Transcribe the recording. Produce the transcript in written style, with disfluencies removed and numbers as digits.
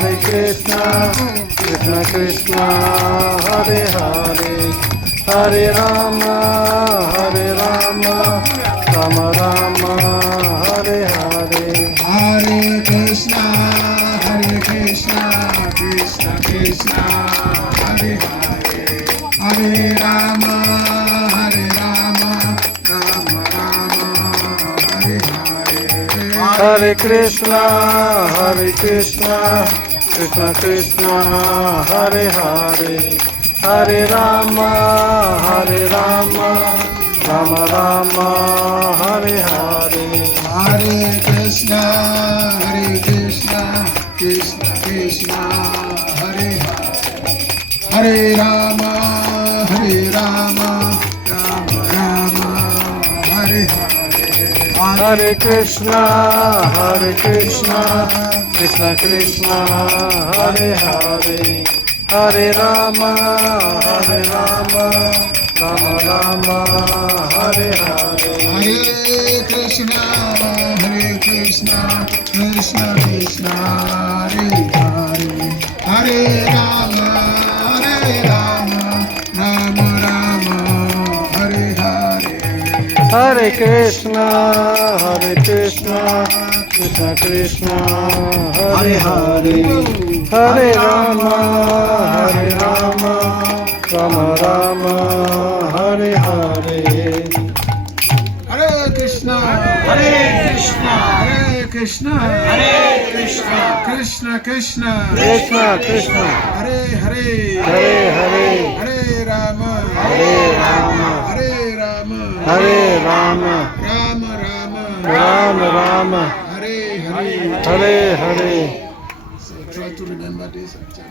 Hare Krishna, Krishna Krishna, Hare Hare, Hare Rama, Rama Rama, Hare Hare. Hare Krishna, Krishna Krishna, Hare Hare, Hare Rama, Rama Rama, Hare Hare. Hare Krishna, Krishna Krishna, Hare Hare, Hare Rama, Rama Rama, Hare Hare. Hare Krishna, Krishna Krishna, Hare Hare, Hare Rama, Rama Rama, Hare Hare. Hare Krishna, Krishna Krishna, Hare Hare, Hare Rama, Rama Rama, Hare Hare. Hare Krishna, Krishna Krishna, Hare Hare, Hare Rama, Rama Rama, Hare Hare. Hare Krishna, Krishna Krishna, Hare Hare, Hare Rama, Rama Rama, Hare Hare. Hare Krishna, Krishna Krishna, Krishna Krishna, Krishna Krishna, Hare Hare, Hare Hare, Hare Rama, Hare Rama, Hare Rama, Hare Rama, Rama Rama Rama, Hare Hare. Hare Hare. So try to remember this and chant it.